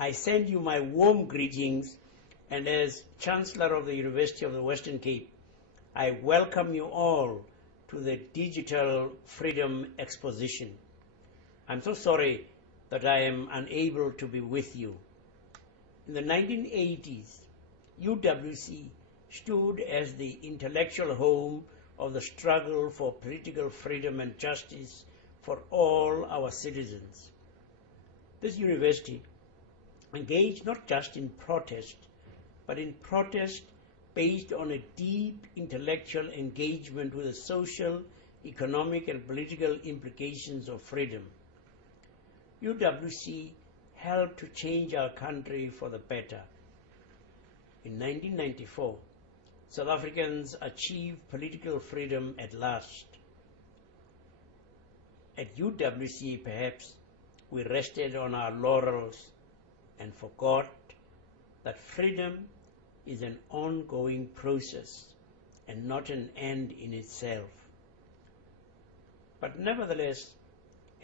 I send you my warm greetings, and as Chancellor of the University of the Western Cape, I welcome you all to the Digital Freedom Exposition. I'm so sorry that I am unable to be with you. In the 1980s, UWC stood as the intellectual home of the struggle for political freedom and justice for all our citizens. This university engaged not just in protest, but in protest based on a deep intellectual engagement with the social, economic, and political implications of freedom. UWC helped to change our country for the better. In 1994, South Africans achieved political freedom at last. At UWC, perhaps, we rested on our laurels and forgot that freedom is an ongoing process and not an end in itself. But nevertheless,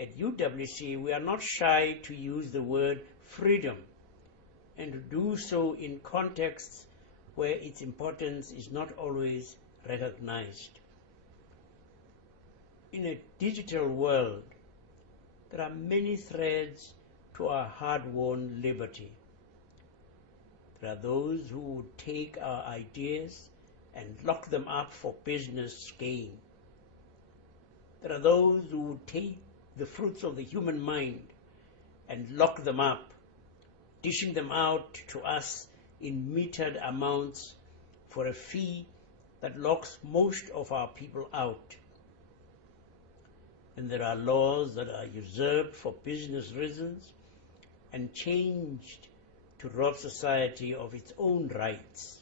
at UWC, we are not shy to use the word freedom and to do so in contexts where its importance is not always recognized. In a digital world, there are many threads to our hard-won liberty. There are those who would take our ideas and lock them up for business gain. There are those who would take the fruits of the human mind and lock them up, dishing them out to us in metered amounts for a fee that locks most of our people out. And there are laws that are usurped for business reasons and changed to rob society of its own rights.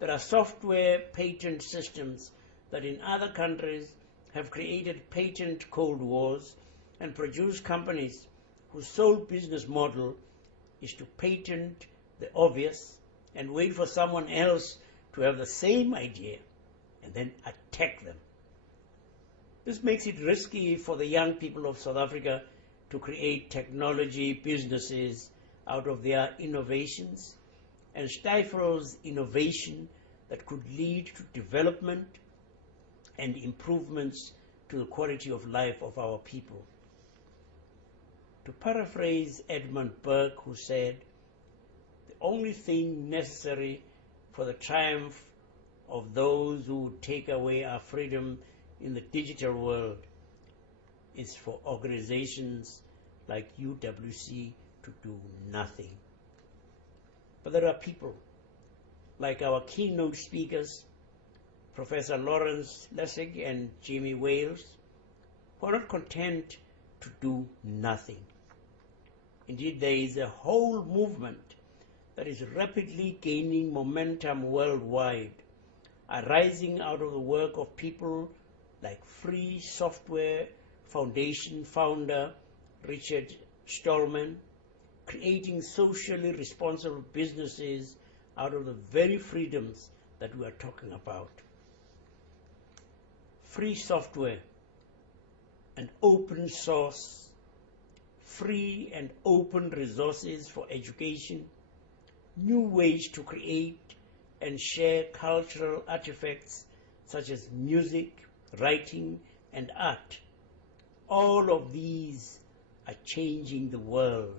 There are software patent systems that in other countries have created patent cold wars and produced companies whose sole business model is to patent the obvious and wait for someone else to have the same idea and then attack them. This makes it risky for the young people of South Africa to create technology businesses out of their innovations and stifles innovation that could lead to development and improvements to the quality of life of our people. To paraphrase Edmund Burke, who said, "The only thing necessary for the triumph of those who take away our freedom in the digital world is for organizations like UWC to do nothing." But there are people like our keynote speakers, Professor Lawrence Lessig and Jimmy Wales, who are not content to do nothing. Indeed, there is a whole movement that is rapidly gaining momentum worldwide, arising out of the work of people like Free Software Foundation founder Richard Stallman, creating socially responsible businesses out of the very freedoms that we are talking about. Free software and open source, free and open resources for education, new ways to create and share cultural artifacts such as music, writing, and art. All of these are changing the world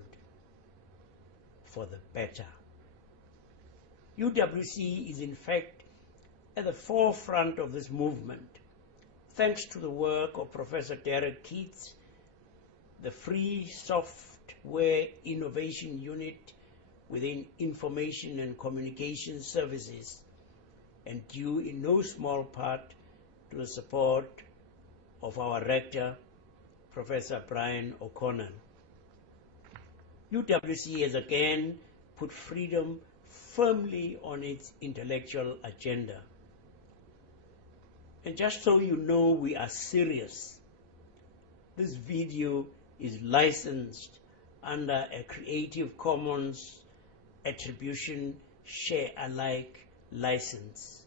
for the better. UWC is in fact at the forefront of this movement, thanks to the work of Professor Derek Keats, the Free Software Innovation Unit within Information and Communication Services, and due in no small part to the support of our rector, Professor Brian O'Connell. UWC has again put freedom firmly on its intellectual agenda. And just so you know we are serious, this video is licensed under a Creative Commons Attribution Share Alike license.